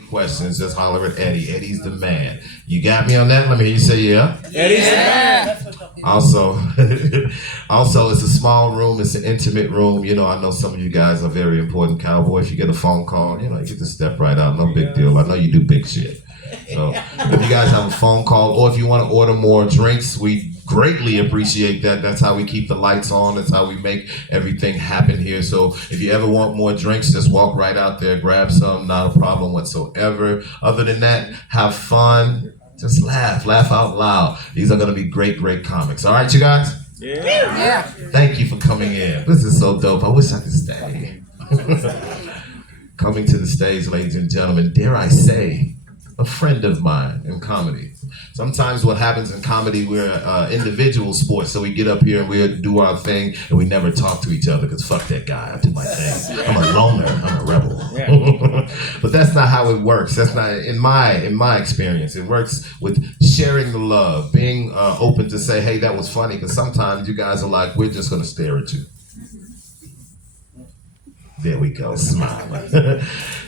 questions, just holler at Eddie. Eddie's the man. You got me on that? Let me hear you say yeah. Eddie's the man. Also, also, it's a small room. It's an intimate room. You know, I know some of you guys are very important. Cowboy, if you get a phone call, you know, you get to step right out. No big deal. I know you do big shit. So if you guys have a phone call or if you want to order more drinks, we greatly appreciate that. That's how we keep the lights on. That's how we make everything happen here. So if you ever want more drinks, just walk right out there, grab some, not a problem whatsoever. Other than that, have fun. Just laugh out loud. These are going to be great comics. All right, you guys? Yeah. Thank you for coming in. This is so dope. I wish I could stay. Coming to the stage, ladies and gentlemen, dare I say, a friend of mine in comedy. Sometimes what happens in comedy, we're individual sports, so we get up here and we do our thing, and we never talk to each other because fuck that guy, I do my thing. I'm a loner, I'm a rebel. But that's not how it works. That's not in my experience. It works with sharing the love, being open to say, hey, that was funny, because sometimes you guys are like, we're just gonna stare at you. There we go, smile.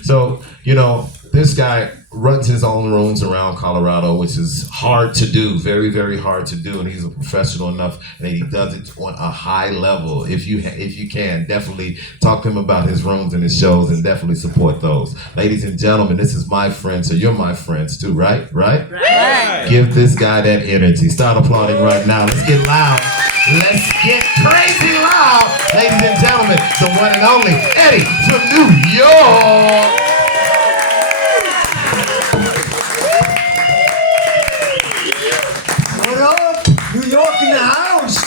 So, you know, this guy runs his own rooms around Colorado, which is hard to do, very hard to do, and he's a professional enough, and he does it on a high level. If you can, definitely talk to him about his rooms and his shows, and definitely support those. Ladies and gentlemen, this is my friend, so you're my friends too, right? Right. Give this guy that energy. Start applauding right now. Let's get loud. Let's get crazy loud. Ladies and gentlemen, the one and only Eddie from New York. What up? New York in the house.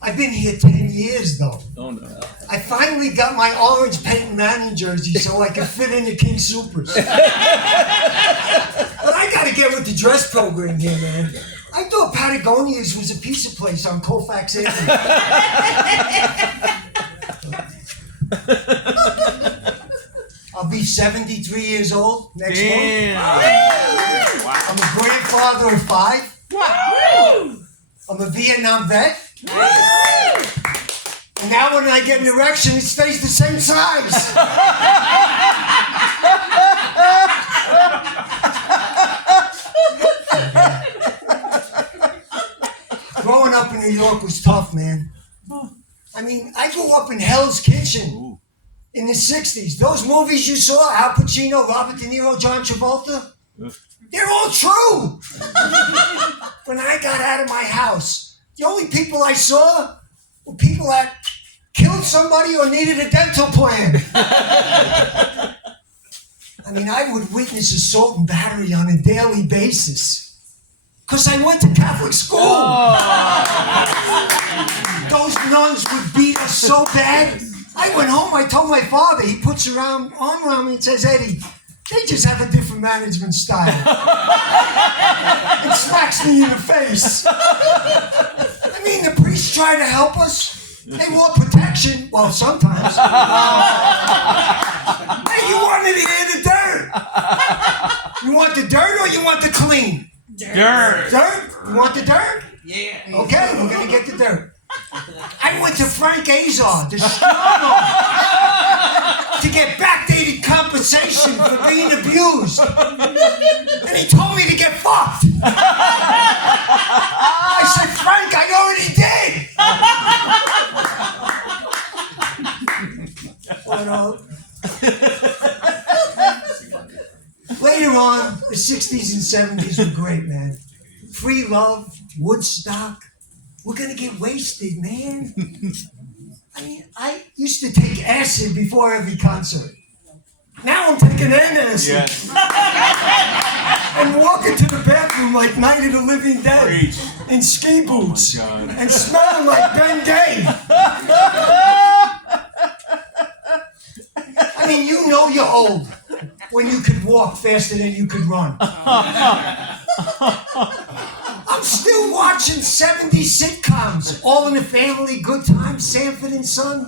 I've been here 10 years though. Oh no. I finally got my orange paint Manning jersey so I can fit into King Supers. But I gotta get with the dress program here, man. I thought Patagonia's was a pizza place on Colfax Avenue. I'll be 73 years old next month. I'm a grandfather of 5. I'm a Vietnam vet. And now when I get an erection, it stays the same size. Growing up in New York was tough, man. I mean, I grew up in Hell's Kitchen in the 60s. Those movies you saw, Al Pacino, Robert De Niro, John Travolta, they're all true. When I got out of my house, the only people I saw were people that killed somebody or needed a dental plan. I mean, I would witness assault and battery on a daily basis. Because I went to Catholic school. Those nuns would beat us so bad. I went home, I told my father, he puts her arm around me and says, Eddie, they just have a different management style. And smacks me in the face. I mean, the priests try to help us. They want protection. Well, sometimes. Hey, you wanted to hear the dirt. You want the dirt or you want the clean? Dirt. Dirt? You want the dirt? Yeah. Okay, we're going to get the dirt. I went to Frank Azar, the strong to get backdated compensation for being abused. And he told me to get fucked. I said, Frank, I already did. Later on, the 60s and 70s were great, man. Free love, Woodstock. We're gonna get wasted, man. I mean, I used to take acid before every concert. Now I'm taking acid. Yes. And walking to the bathroom like Night of the Living Dead. Preach. In ski boots. Oh my God. And smelling like Ben Gay. I mean, you know you're old when you could walk faster than you could run. I'm still watching 70s sitcoms, All in the Family, Good Times, Sanford and Son.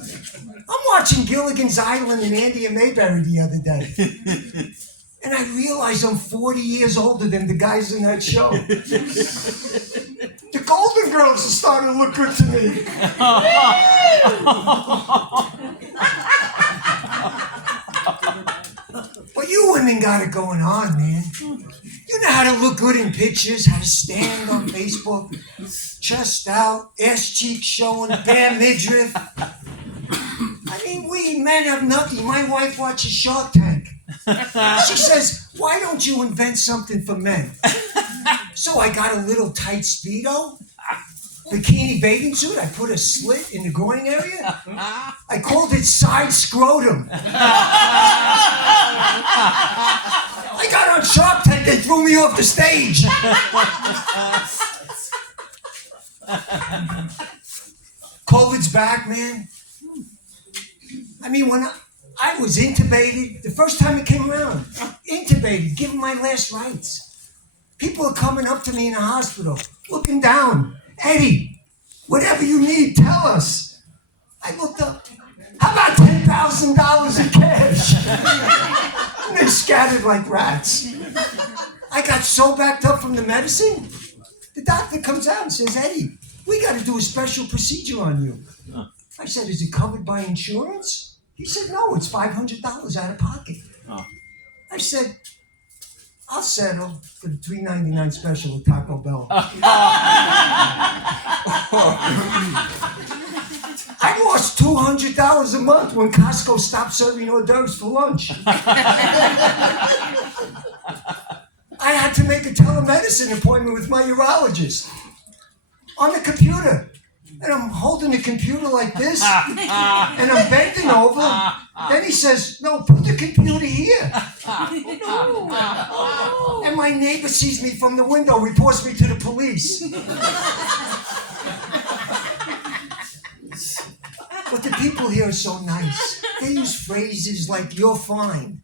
I'm watching Gilligan's Island and Andy and Mayberry the other day. And I realize I'm 40 years older than the guys in that show. The Golden Girls are starting to look good to me. women got it going on, man. You know how to look good in pictures, how to stand on Facebook, chest out, ass cheeks showing, bare midriff. I mean, we men have nothing. My wife watches Shark Tank. She says, why don't you invent something for men? So I got a little tight Speedo, bikini bathing suit. I put a slit in the groin area. I called it side scrotum. I got on Shark Tank. They threw me off the stage. COVID's back, man. I mean, when I was intubated, the first time it came around, intubated, given my last rites. People are coming up to me in the hospital, looking down. Eddie, whatever you need, tell us. I looked up. How about $10,000 in cash? And they scattered like rats. I got so backed up from the medicine, the doctor comes out and says, Eddie, we got to do a special procedure on you. I said, is it covered by insurance? He said, no, it's $500 out of pocket. I said, I'll settle for the $3.99 special at Taco Bell. I lost $200 a month when Costco stopped serving hors d'oeuvres for lunch. I had to make a telemedicine appointment with my urologist on the computer. And I'm holding the computer like this, and I'm bending over. Then he says, no, put the computer here. And my neighbor sees me from the window, reports me to the police. But the people here are so nice. They use phrases like, you're fine.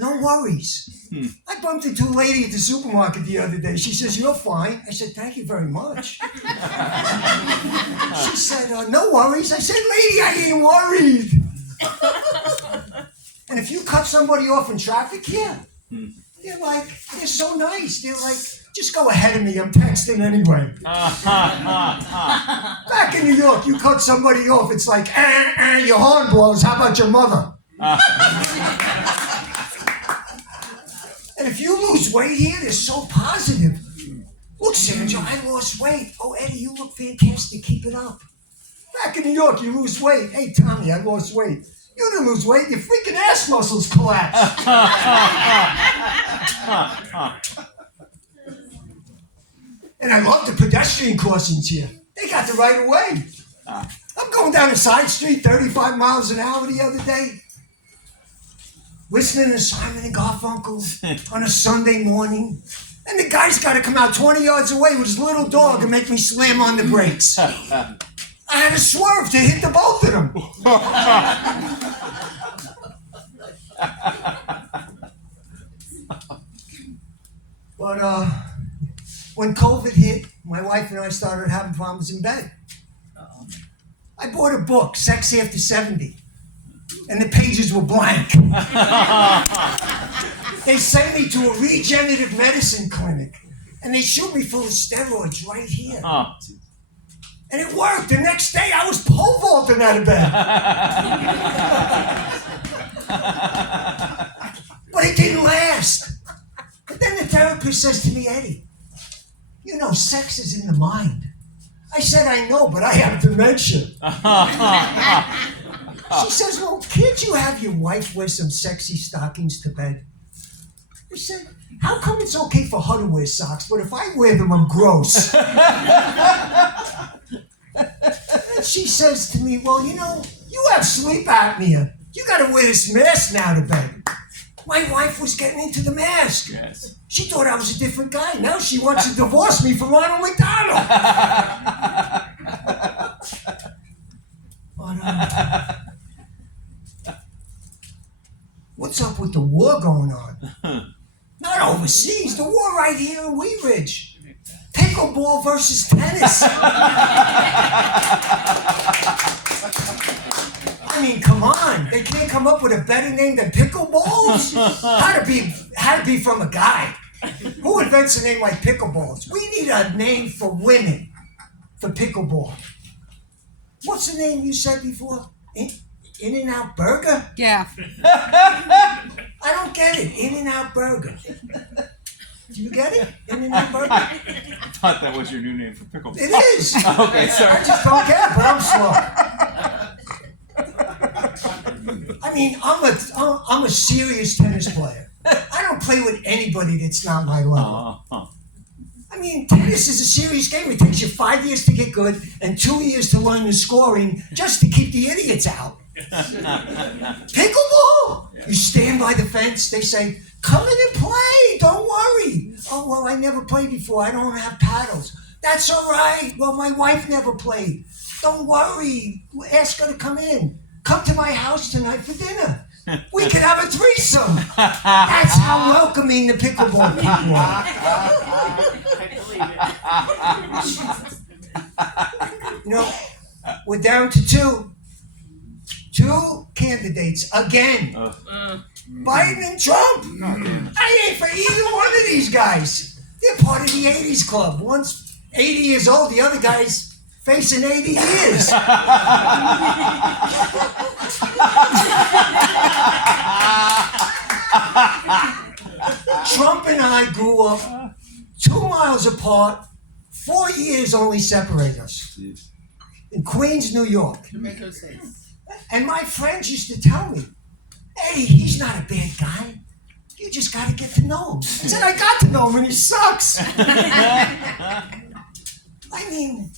No worries. I bumped into a lady at the supermarket the other day. She says, you're fine. I said, thank you very much. She said, no worries. I said, lady, I ain't worried. And if you cut somebody off in traffic here, they're so nice. They're like, just go ahead of me. I'm texting anyway. Back in New York, you cut somebody off. It's like, your horn blows. How about your mother? And if you lose weight here, they're so positive. Look, Sandra, I lost weight. Oh, Eddie, you look fantastic. Keep it up. Back in New York, you lose weight. Hey, Tommy, I lost weight. You didn't lose weight. Your freaking ass muscles collapsed. And I love the pedestrian crossings here. They got the right of way. I'm going down a side street, 35 miles an hour the other day, listening to Simon and Garfunkel on a Sunday morning. And the guy's got to come out 20 yards away with his little dog and make me slam on the brakes. I had to swerve to hit the both of them. But when COVID hit, my wife and I started having problems in bed. I bought a book, Sex After 70. And the pages were blank. They sent me to a regenerative medicine clinic, and they shoot me full of steroids right here. And it worked. The next day, I was pole vaulting out of bed. But it didn't last. But then the therapist says to me, Eddie, you know, sex is in the mind. I said, I know, but I have dementia. She says, well, can't you have your wife wear some sexy stockings to bed? I said, how come it's okay for her to wear socks, but if I wear them, I'm gross? And she says to me, well, you know, you have sleep apnea. You got to wear this mask now to bed. My wife was getting into the mask. Yes. She thought I was a different guy. Now she wants to divorce me from Ronald McDonald. But, what's up with the war going on? Not overseas, the war right here in Wheat Ridge. Pickleball versus tennis. I mean, come on. They can't come up with a better name than pickleballs? Had to be from a guy. Who invents a name like pickleballs? We need a name for women for pickleball. What's the name you said before? In-N-Out Burger? Yeah. I I don't get it. In-N-Out Burger. Do you get it? In-N-Out Burger? I thought that was your new name for pickleball. It is. Okay, I sorry. just don't get it, but I'm slow. I mean, I'm a serious tennis player. I don't play with anybody that's not my level. I mean, tennis is a serious game. It takes you 5 years to get good and 2 years to learn the scoring just to keep the idiots out. Pickleball? You stand by the fence. They say, come in and play. Don't worry. Oh, well, I never played before. I don't have paddles. That's all right. Well, my wife never played. Don't worry. Ask her to come in. Come to my house tonight for dinner. We could have a threesome. That's how welcoming the pickleball people are. You know, we're down to two. Two candidates again. Biden and Trump. I ain't for either one of these guys. They're part of the 80s club. One's 80 years old, the other guy's facing 80 years. Trump and I grew up 2 miles apart. 4 years only separate us. In Queens, New York. Tomato sauce. And my friends used to tell me, hey, he's not a bad guy. You just got to get to know him. I said, I got to know him and he sucks. I mean,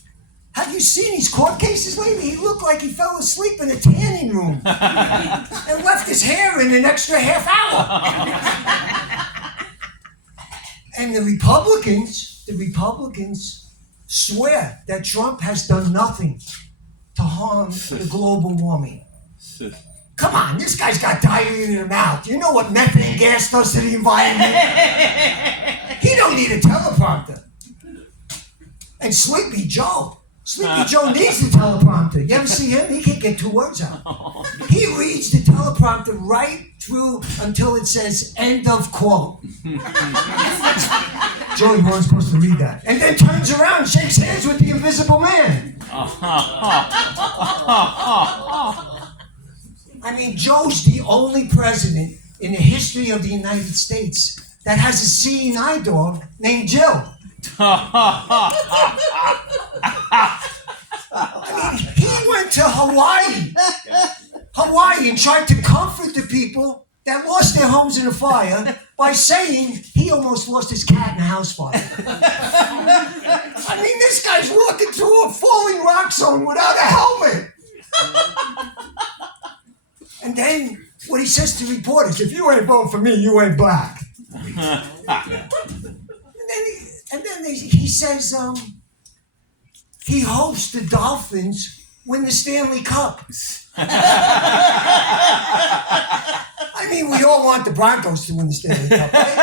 have you seen his court cases lately? He looked like he fell asleep in a tanning room and left his hair in an extra half hour. And the Republicans swear that Trump has done nothing to harm the global warming. Come on, this guy's got diarrhea in his mouth. You know what methane gas does to the environment? He don't need a teleprompter. And Sleepy Joe needs the teleprompter. You ever see him? He can't get 2 words out. He reads the teleprompter right through until it says end of quote. Joey wasn't supposed to read that. And then turns around and shakes hands with the invisible man. I mean, Joe's the only president in the history of the United States that has a seeing eye dog named Jill. I mean, he went to Hawaii and tried to comfort the people that lost their homes in a fire by saying he almost lost his cat in a house fire. I mean, this guy's walking through a falling rock zone without a helmet. And then what he says to reporters, if you ain't voting for me, you ain't black. And then he says he hopes the Dolphins win the Stanley Cup. I mean, we all want the Broncos to win the Stanley Cup, right?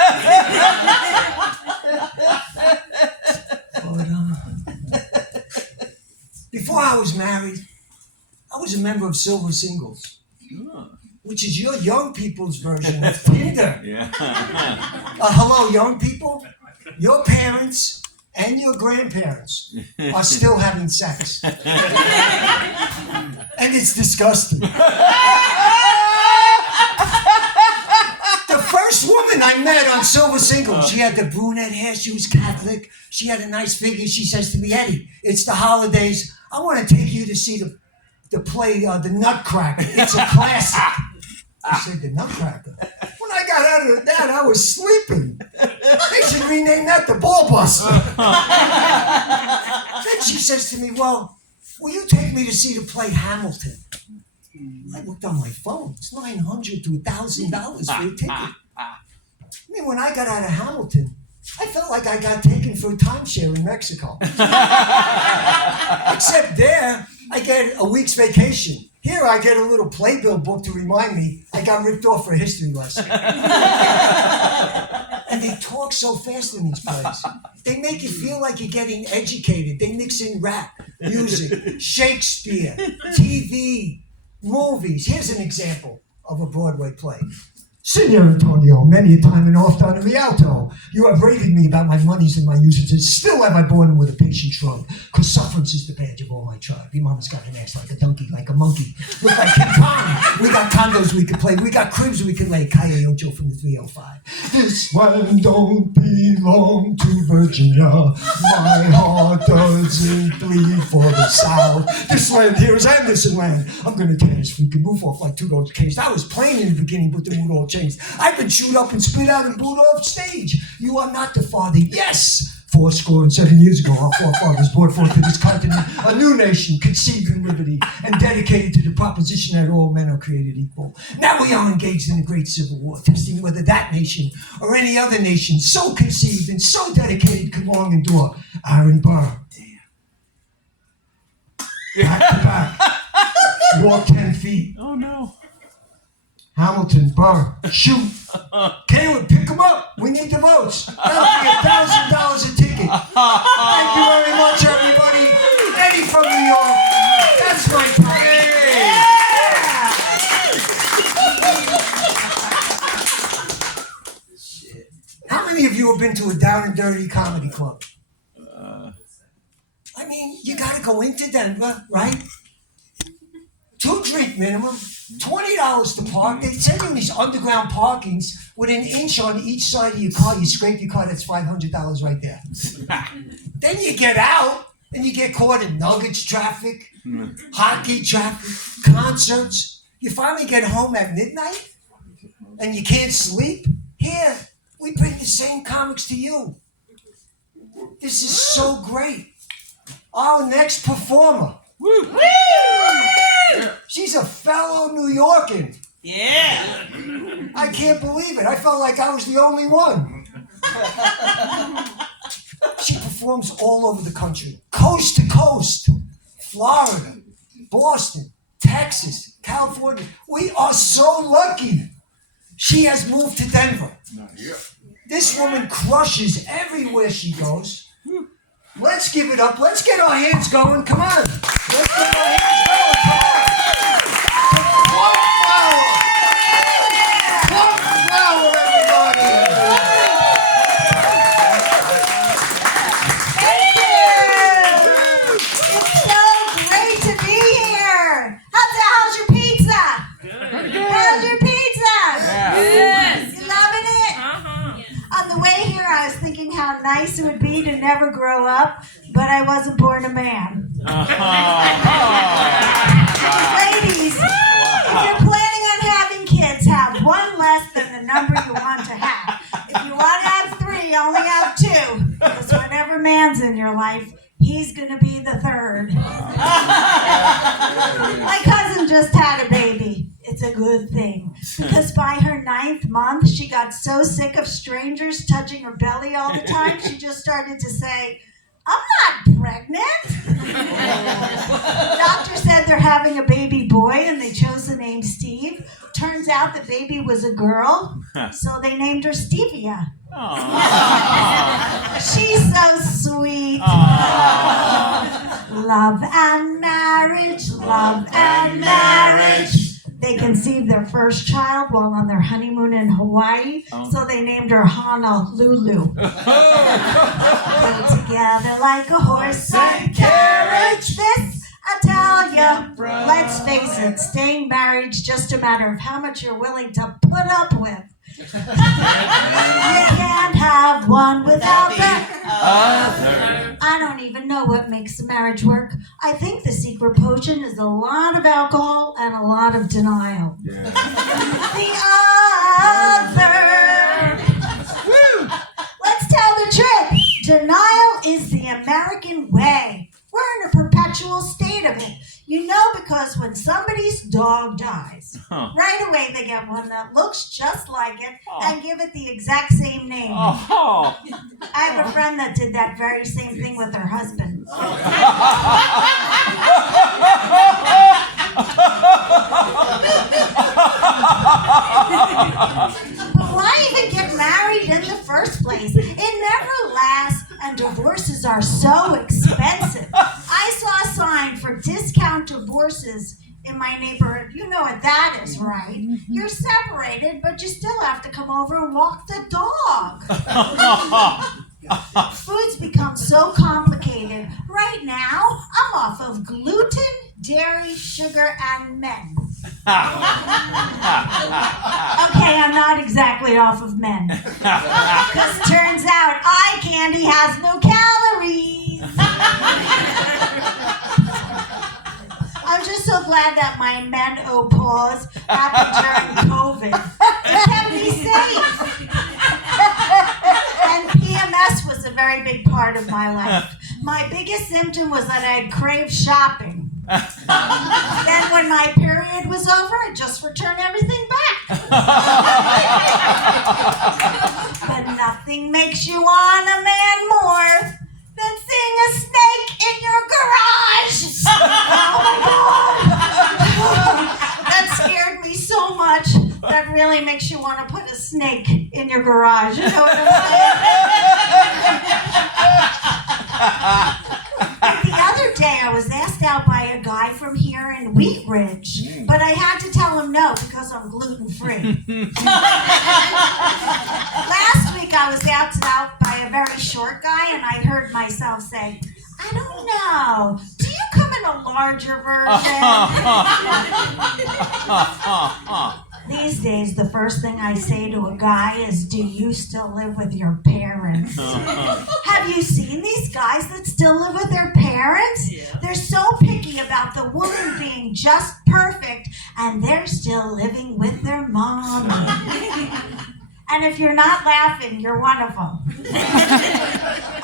But, before I was married, I was a member of Silver Singles, which is your young people's version of Tinder. Hello, young people. Your parents and your grandparents are still having sex. And it's disgusting. The first woman I met on Silver Singles, she had the brunette hair, she was Catholic, she had a nice figure. She says to me, Eddie, it's the holidays. I want to take you to see the play, The Nutcracker. It's a classic. I said, The Nutcracker? When I got out of that, I was sleeping. They should rename that The Ball Buster. Then she says to me, well, will you take me to see the play Hamilton? I looked on my phone. It's $900 to $1,000 for a ticket. I mean, when I got out of Hamilton, I felt like I got taken for a timeshare in Mexico. Except there, I get a week's vacation. Here, I get a little playbill book to remind me I got ripped off for a history lesson. And they talk so fast in these plays. They make you feel like you're getting educated. They mix in rap, music, Shakespeare, TV, movies. Here's an example of a Broadway play. Senor Antonio, many a time and oft on a Rialto, you have rated me about my monies and my usages. Still have I borne them with a patient shrug, cause sufferance is the badge of all my tribe. Your mama's got an ass like a donkey, like a monkey. Look like King Kong. We got condos we can play. We got cribs we can lay. Kaya Ocho from the 305. This land don't belong to Virginia. My heart doesn't bleed for the South. This land here is Anderson land. I'm gonna tear this freaking roof off like two dogs caged. I was playing in the beginning, but the mood all changed. I've been chewed up and spit out and booed off stage. You are not the father. Yes! 7 years ago, our forefathers brought forth to this continent a new nation conceived in liberty and dedicated to the proposition that all men are created equal. Now we are engaged in a great civil war, testing whether that nation or any other nation so conceived and so dedicated could long endure. Aaron Burr. Back to back. Walk 10 feet. Oh no. Hamilton, Burr, shoot. Caleb, pick him up. We need the votes. That'll be $1,000 a ticket. Thank you very much, everybody. Eddie from New York. That's my time. How many of you have been to a down and dirty comedy club? I mean, you gotta go into Denver, right? 2 drink minimum. $20 to park. They send you in these underground parkings with an inch on each side of your car. You scrape your car, that's $500 right there. Then you get out and you get caught in Nuggets traffic, hockey traffic, concerts. You finally get home at midnight and you can't sleep. Here, we bring the same comics to you. This is so great. Our next performer. Woo! She's a fellow New Yorker. Yeah. I can't believe it. I felt like I was the only one. She performs all over the country, coast to coast. Florida, Boston, Texas, California. We are so lucky. She has moved to Denver. This woman crushes everywhere she goes. Let's give it up. Let's get our hands going. Come on. Let's get our hands going. Come on. How nice it would be to never grow up, but I wasn't born a man. Ladies, if you're planning on having kids, have one less than the number you want to have. If you want to have 3, only have 2, because whenever man's in your life, he's going to be the 3rd. My cousin just had a baby. It's a good thing, because by her 9th month, she got so sick of strangers touching her belly all the time, she just started to say, I'm not pregnant. Doctor said they're having a baby boy, and they chose the name Steve. Turns out the baby was a girl, so they named her Stevia. She's so sweet. Love and marriage, love and marriage. They conceived their first child while on their honeymoon in Hawaii, so they named her Honolulu. Go together like a horse and carriage. This I tell ya, let's face it, staying married's just a matter of how much you're willing to put up with. You can't have one without the other. I don't even know what makes a marriage work. I think the secret potion is a lot of alcohol and a lot of denial. The other. Let's tell the truth. Denial is the American way. We're in a perpetual state of it. You know, because when somebody's dog dies, right away they get one that looks just like it and give it the exact same name. I have a friend that did that very same thing with her husband. But why even get married in the first place? It never lasts, and divorces are so expensive. I saw a sign for discount divorces in my my neighborhood. You know what that is, right? You're separated, but you still have to come over and walk the dog. Food's become so complicated. Right now, I'm off of gluten, dairy, sugar, and men. Okay, I'm not exactly off of men. Because turns out eye candy has no calories. I'm just so glad that my menopause happened during COVID. It kept me safe. And PMS was a very big part of my life. My biggest symptom was that I'd crave shopping. Then when my period was over, I'd just return everything back. But nothing makes you want a man more than seeing a snake in your garage. Oh my God. That scared me so much. That really makes you want to put a snake in your garage. You know what I'm saying? The other day, I was asked out by a guy from here in Wheat Ridge, but I had to tell him no because I'm gluten-free. Last week, I was asked out by a very short guy, and I heard myself say, I don't know. Do you come in a larger version? These days, the first thing I say to a guy is, do you still live with your parents? Have you seen these guys that still live with their parents? Yeah. They're so picky about the woman being just perfect, and they're still living with their mom. And if you're not laughing, you're one of them.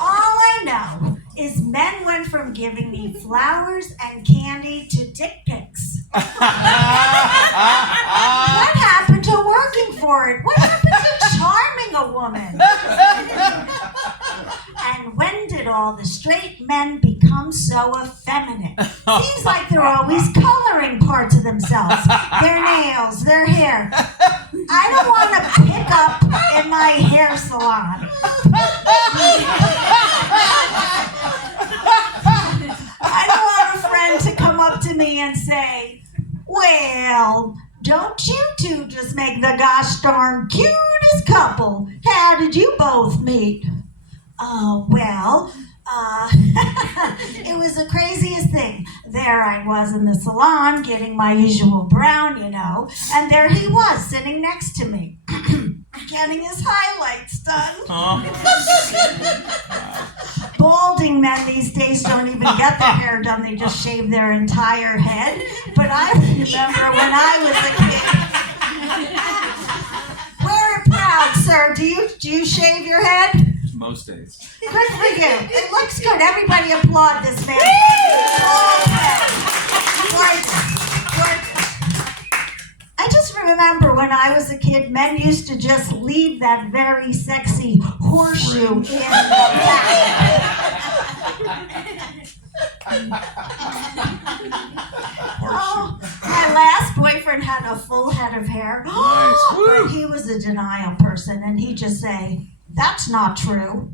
All I know is men went from giving me flowers and candy to dick pics. What happened to working for it? What happened to charming a woman? And when did all the straight men become so effeminate? Seems like they're always coloring parts of themselves. Their nails, their hair. I don't want to pick up in my hair salon. I don't want a friend to come up to me and say, well, don't you two just make the gosh darn cutest couple? How did you both meet? It was the craziest thing. There I was in the salon getting my usual brown, you know, and there he was sitting next to me, getting his highlights done. Balding men these days don't even get their hair done, they just shave their entire head. But I remember when I was a kid. Wear it proud, sir. Do you shave your head? Most days. Good for you. It looks good. Everybody applaud this man. I just remember when I was a kid, men used to just leave that very sexy horseshoe in the back. Oh, my last boyfriend had a full head of hair. Nice. But he was a denial person, and he'd just say, that's not true.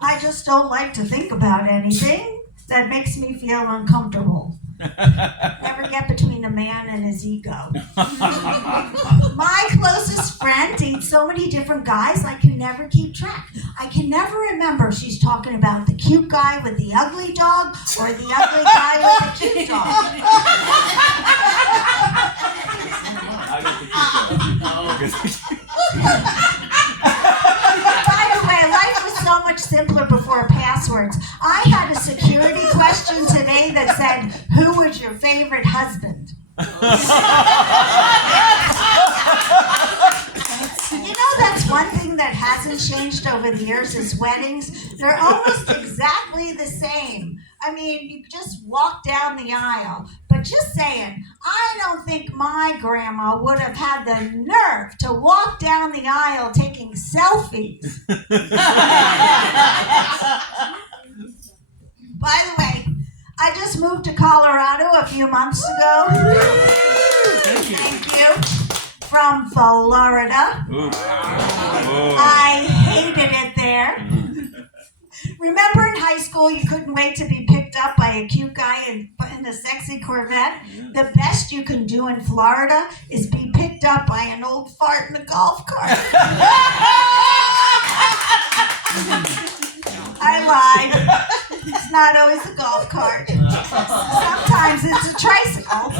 I just don't like to think about anything that makes me feel uncomfortable. Never get between a man and his ego. My closest friend dates so many different guys I can never keep track. I can never remember if she's talking about the cute guy with the ugly dog or the ugly guy with the cute dog. I got the cute dog. By the way, life was so much simpler before passwords. I had a security question today that said, who was your favorite husband? You know, that's one thing that hasn't changed over the years is weddings. They're almost exactly the same. I mean, you just walk down the aisle. But just saying, I don't think my grandma would have had the nerve to walk down the aisle taking selfies. By the way, I just moved to Colorado a few months ago. Thank you. From Florida. Ooh. I hated it there. Remember in high school, you couldn't wait to be picked up by a cute guy in a sexy Corvette? The best you can do in Florida is be picked up by an old fart in a golf cart. I lied. It's not always a golf cart. Sometimes it's a tricycle.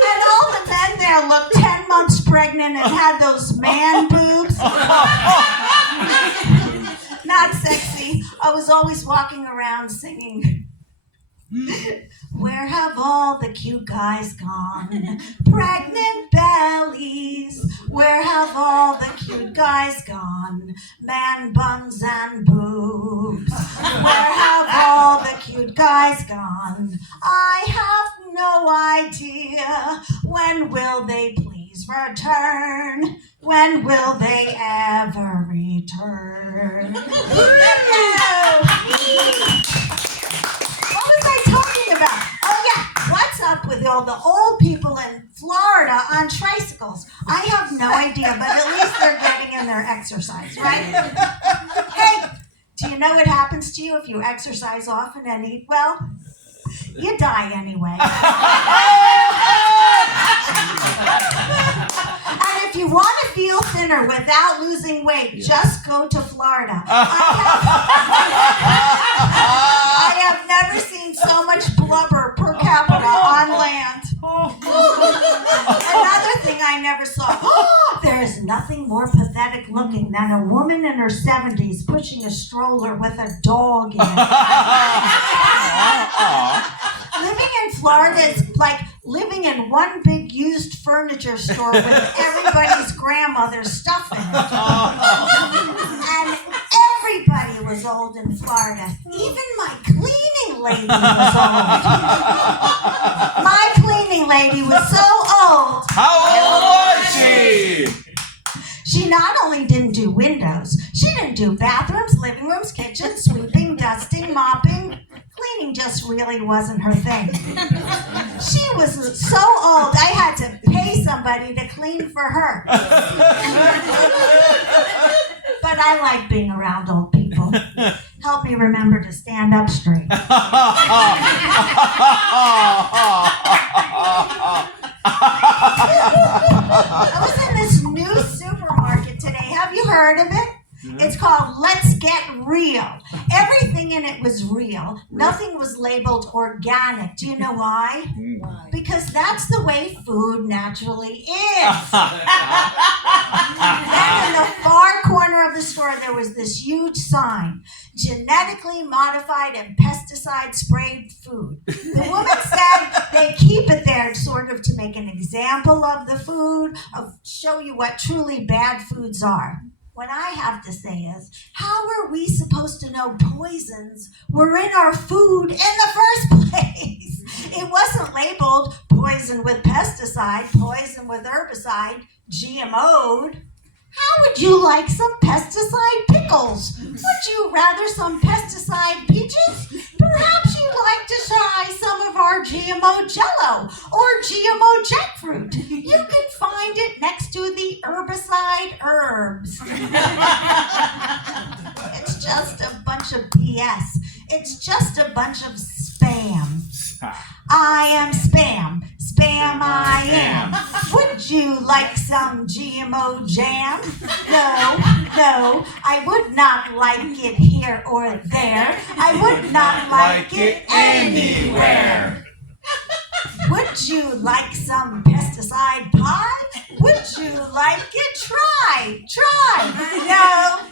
And all the men there looked 10 months pregnant and had those man boobs. Not sexy. I was always walking around singing, where have all the cute guys gone? Pregnant bellies. Where have all the cute guys gone? Man buns and boobs. Where have all the cute guys gone? I have no idea. When will they please return? When will they ever return? What was I talking about? Oh yeah, what's up with all the old people in Florida on tricycles? I have no idea, but at least they're getting in their exercise, right? Hey, do you know what happens to you if you exercise often and eat well? You die anyway. And if you want to feel thinner without losing weight, just go to Florida. I have never seen so much blubber per capita on land. Another thing I never saw. There is nothing more pathetic looking than a woman in her 70s pushing a stroller with a dog in it. Living in Florida is like living in one big used furniture store with everybody's grandmother's stuff in it. And everybody was old in Florida. Even my cleaning lady was old. My cleaning lady was so old. How old was she? She not only didn't do windows, she didn't do bathrooms, living rooms, kitchens, sweeping, dusting, mopping. Cleaning just really wasn't her thing. She was so old, I had to pay somebody to clean for her. But I like being around old people. Help me remember to stand up straight. I was in this new supermarket today. Have you heard of it? It's called Let's Get Real. Everything in it was real. Nothing was labeled organic. Do you know why? Why? Because that's the way food naturally is. Then in the far corner of the store, there was this huge sign, genetically modified and pesticide sprayed food. The woman said they keep it there sort of to make an example of the food, of show you what truly bad foods are. What I have to say is, how are we supposed to know poisons were in our food in the first place? It wasn't labeled poison with pesticide, poison with herbicide, GMO'd. How would you like some pesticide pickles? Would you rather some pesticide peaches? Perhaps you'd like to try some of our GMO Jello or GMO jackfruit. You can find it next to the herbicide herbs. It's just a bunch of BS. It's just a bunch of spam. I am spam. Spam I am. Would you like some GMO jam? No, I would not like it here or there. I would not like it anywhere. Would you like some pesticide pie? Would you like it? Try.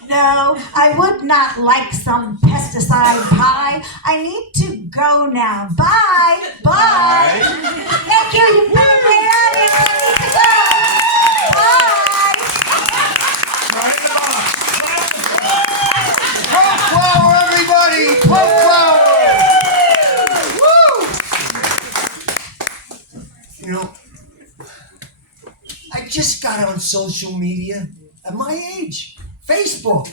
No, I would not like some pesticide pie. I need to go now. Bye. Thank you. You better get out of here. I need to go. Bye. Pump flower, everybody! Pump flower! Woo! You know, I just got on social media at my age. Facebook.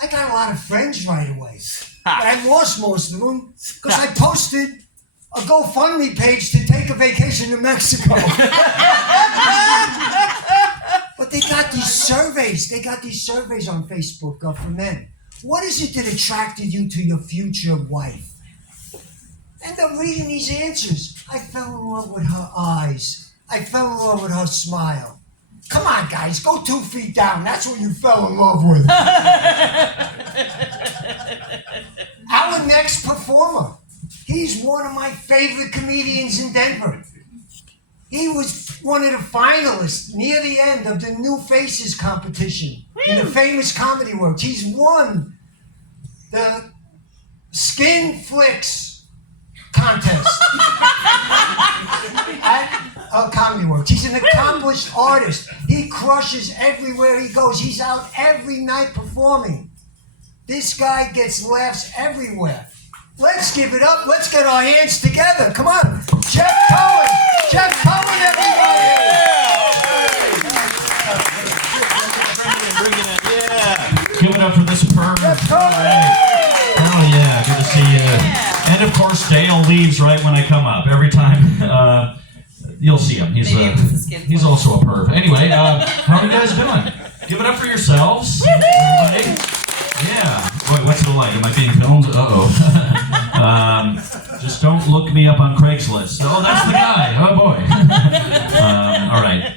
I got a lot of friends right away. But I lost most of them because I posted a GoFundMe page to take a vacation to Mexico. But they got these surveys. They got these surveys on Facebook for men. What is it that attracted you to your future wife? And I'm reading these answers. I fell in love with her eyes. I fell in love with her smile. Come on, guys, go 2 feet down. That's what you fell in love with. Our next performer. He's one of my favorite comedians in Denver. He was one of the finalists near the end of the New Faces competition in the Famous Comedy Works. He's won the Skin Flicks contest at Comedy Works. He's an accomplished artist. He crushes everywhere he goes. He's out every night performing. This guy gets laughs everywhere. Let's give it up. Let's get our hands together. Come on. Jeff Cohen. Jeff Cohen, everybody. Give it up for this perv. Jeff Cohen. Oh yeah, good to see you. And of course, Dale leaves right when I come up. Every time, you'll see him. He's also a perv. Anyway, how are you guys doing? Give it up for yourselves, everybody. Yeah. Boy, what's it like? Am I being filmed? Uh-oh. Just don't look me up on Craigslist. Oh, that's the guy. Oh boy. All right.